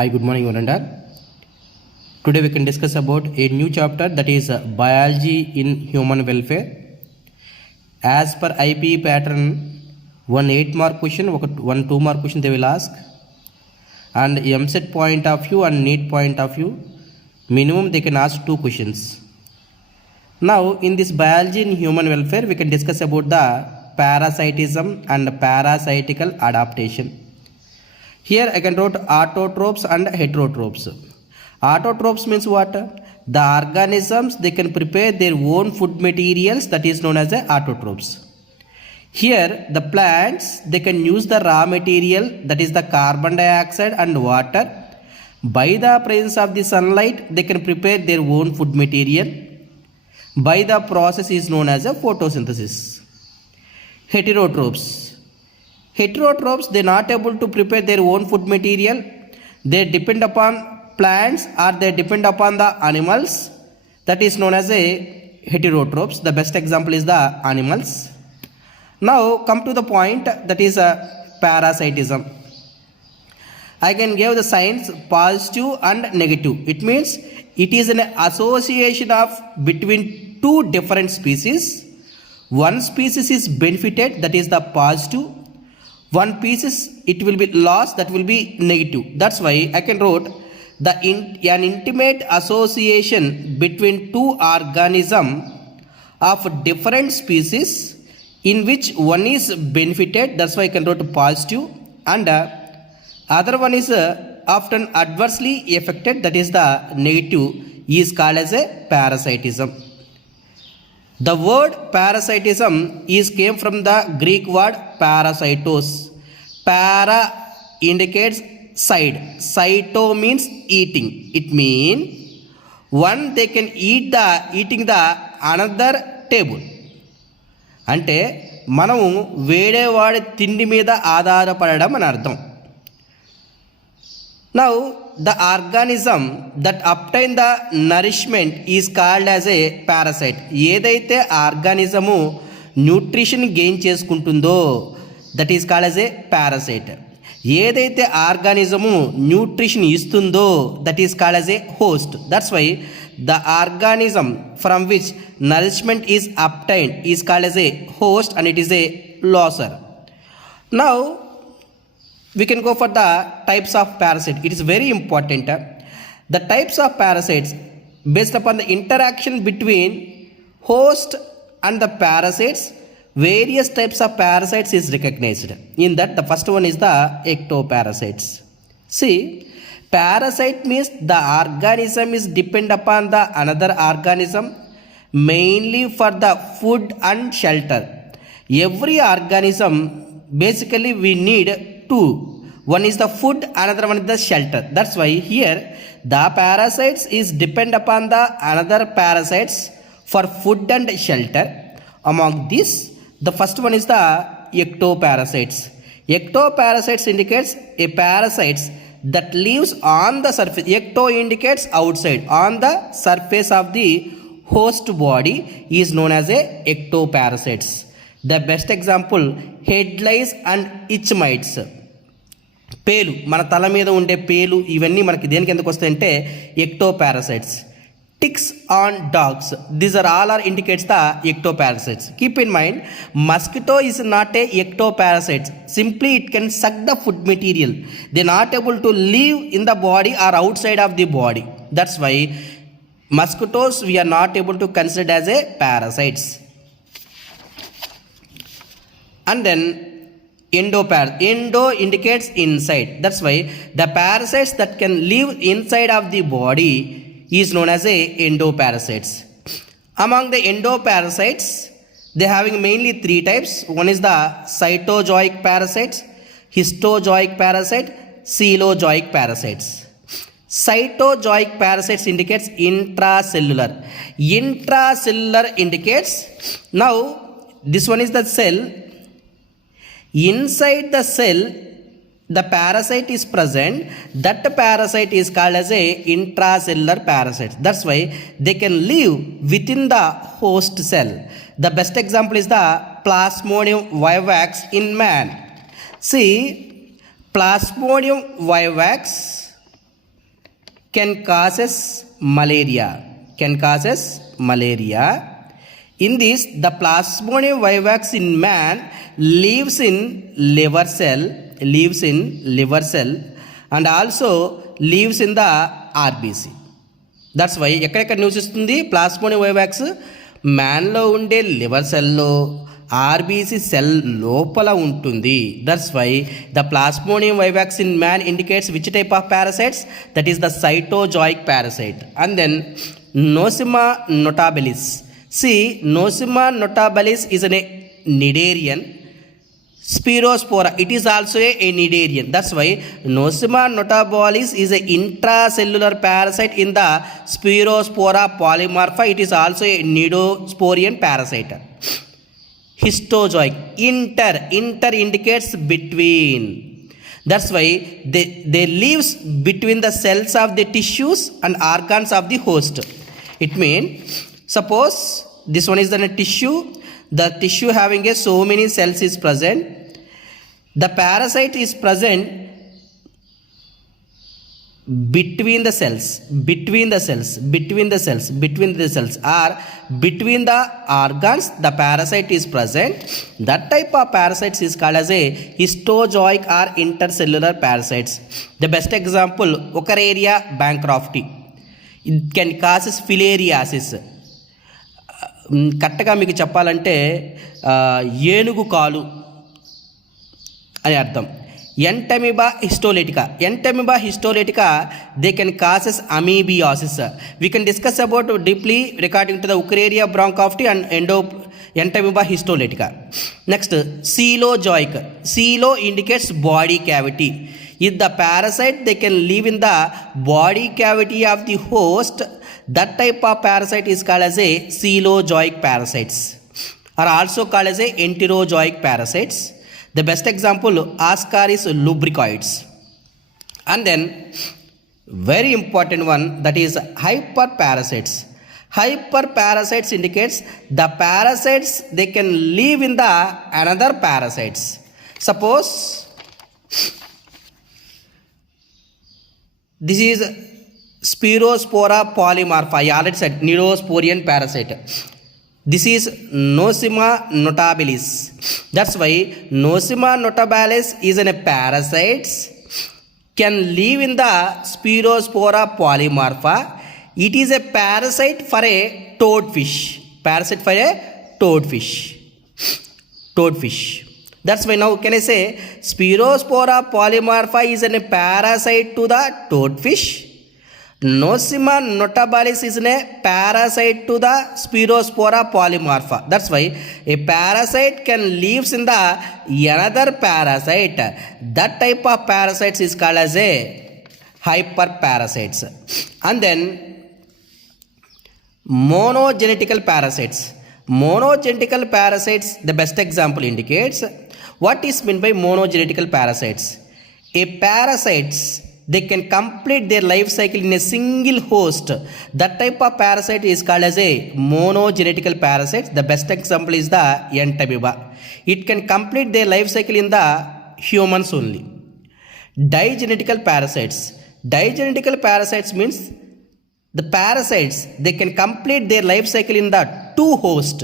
Hi, good morning, one and all. Today we can discuss about a new chapter, that is biology in human welfare. As per IPE pattern, one 8-mark question, one 2-mark question they will ask, and MSET point of view and NEET point of view, minimum they can ask 2 questions. Now in this biology in human welfare, we can discuss about the parasitism and parasitical adaptation. Here I can write autotrophs and heterotrophs. Autotrophs means what? The organisms, they can prepare their own food materials, that is known as autotrophs. Here the plants, they can use the raw material, that is the carbon dioxide and water. By the presence of the sunlight, they can prepare their own food material. By the process is known as a photosynthesis. Heterotrophs. Heterotrophs, they are not able to prepare their own food material. They depend upon plants or they depend upon the animals. That is known as a heterotrophs. The best example is the animals. Now come to the point, that is parasitism. I can give the signs positive and negative. It means it is an association of between two different species. One species is benefited, that is the positive. One species it will be lost, that will be negative. That's why I can write an intimate association between two organisms of different species in which one is benefited. That's why I can write positive, and other one is often adversely affected, that is the negative, is called as a parasitism. The word parasitism came from the Greek word parasitos. Para indicates side. Cyto means eating. It means one they can eating the another table. అంటే మనము వేరేవాడి తిండి మీద ఆధారపడడం అని అర్థం. Now the organism that obtain the nourishment is called as a parasite. ఏదైతే organism nutrition gain చేసుకుంటుందో, that is called as a parasite. ఏదైతే ఆర్గానిజము న్యూట్రిషన్ ఇస్తుందో, that is called as a host. That's why the organism from which nourishment is obtained is called as a host and it is a loser. Now we can go for the types of parasite. It is very important. The types of parasites based upon the interaction between host and the parasites, various types of parasites is recognized. In that, the first one is the ectoparasites. See, parasite means the organism is depend upon the another organism mainly for the food and shelter. Every organism basically we need two. One is the food, another one is the shelter. That's why here the parasites is depend upon the another parasites for food and shelter. Among this, the first one is the ectoparasites. Ectoparasites indicates a parasites that lives on the surface. Ecto indicates outside, on the surface of the host body is known as a ectoparasites. The best example, head lice and itch mites. పేలు, మన తల మీద ఉండే పేలు, ఇవన్నీ మనకి దేనికి ఎందుకు వస్తాయంటే ectoparasites. Ticks on dogs, these are all are indicates the ectoparasites. Keep in mind, mosquito is not a ectoparasite. Simply it can suck the food material. They are not able to live in the body or outside of the body. That's why mosquitoes we are not able to consider as a parasites. And then endo indicates inside. That's why the parasites that can live inside of the body is known as a endoparasites. Among the endoparasites, they having mainly 3 types. One is the cytozoic parasites, histozoic parasite, coelozoic parasites. Cytozoic parasites indicates intracellular. Intracellular indicates, now this one is the cell. Inside the cell the parasite is present. That parasite is called as a intracellular parasite. That's why they can live within the host cell. The best example is the Plasmodium vivax in man. See, Plasmodium vivax can causes malaria. Can causes malaria. In this, the Plasmodium vivax in man lives in liver cell, and also lives in the RBC. That's why ఎక్కడెక్కడ నివసిస్తుంది plasmodium vivax మ్యాన్లో ఉండే liver సెల్లో RBC cell లోపల ఉంటుంది. That's why the plasmodium vivax in man indicates which type of parasites, that is the cytozoic parasite. And then nosema notabilis. See, Nosema notabelis is a Cnidarian. Spirospora, it is also a Cnidarian. That's why Nosema notabelis is an intracellular parasite in the Spirospora polymorpha. It is also a Cnidosporian parasite. Histozoic, inter indicates between. That's why they lives between the cells of the tissues and organs of the host. It means, suppose this one is the tissue, the tissue having a so many cells is present, the parasite is present between the cells or between the organs, the parasite is present. That type of parasites is called as a histozoic or intercellular parasites. The best example, Ochreria bancrofti. It can cause filariasis. కరెక్ట్గా మీకు చెప్పాలంటే ఏనుగు కాలు అని అర్థం. Entamoeba histolytica they can causes amoebiasis. We can discuss about deeply regarding to the wuchereria bancrofti and entamoeba histolytica. Next coelozoic. Coelo indicates body cavity. If the parasite they can live in the body cavity of the host, that type of parasite is called as a coelozoic parasites, or also called as a enterozoic parasites. The best example, Ascaris lubricoides. And then very important one, that is hyperparasites. Hyperparasites indicates the parasites they can live in the another parasites. Suppose this is Spirospora polymorpha. I already said Cnidosporian parasite. This is Nosema notabelis. That's why Nosema notabelis is a parasite, can live in the Spirospora polymorpha. It is a parasite for a toadfish. Toadfish. That's why now can I say Spirospora polymorpha is a parasite to the toadfish. Nosema notabelis is a parasite to the Spirospora polymorpha. That's why a parasite can live in the another parasite. That type of parasites is called as a hyperparasites. And then monogenetical parasites. Monogenetical parasites, the best example indicates. What is meant by monogenetical parasites? A parasites, they can complete their life cycle in a single host. That type of parasite is called as a monogenetical parasite. The best example is the entamoeba. It can complete their life cycle in the humans only. Digenetical parasites means the parasites, they can complete their life cycle in the two host.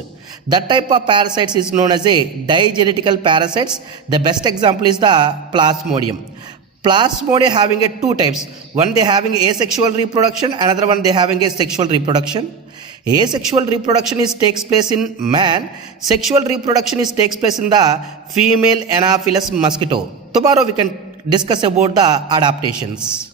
That type of parasites is known as a digenetical parasites. The best example is the Plasmodium. Plasmodium having a two types. One they having asexual reproduction, another one they having a sexual reproduction. Asexual reproduction takes place in man. Sexual reproduction takes place in the female Anopheles mosquito. Tomorrow we can discuss about the adaptations.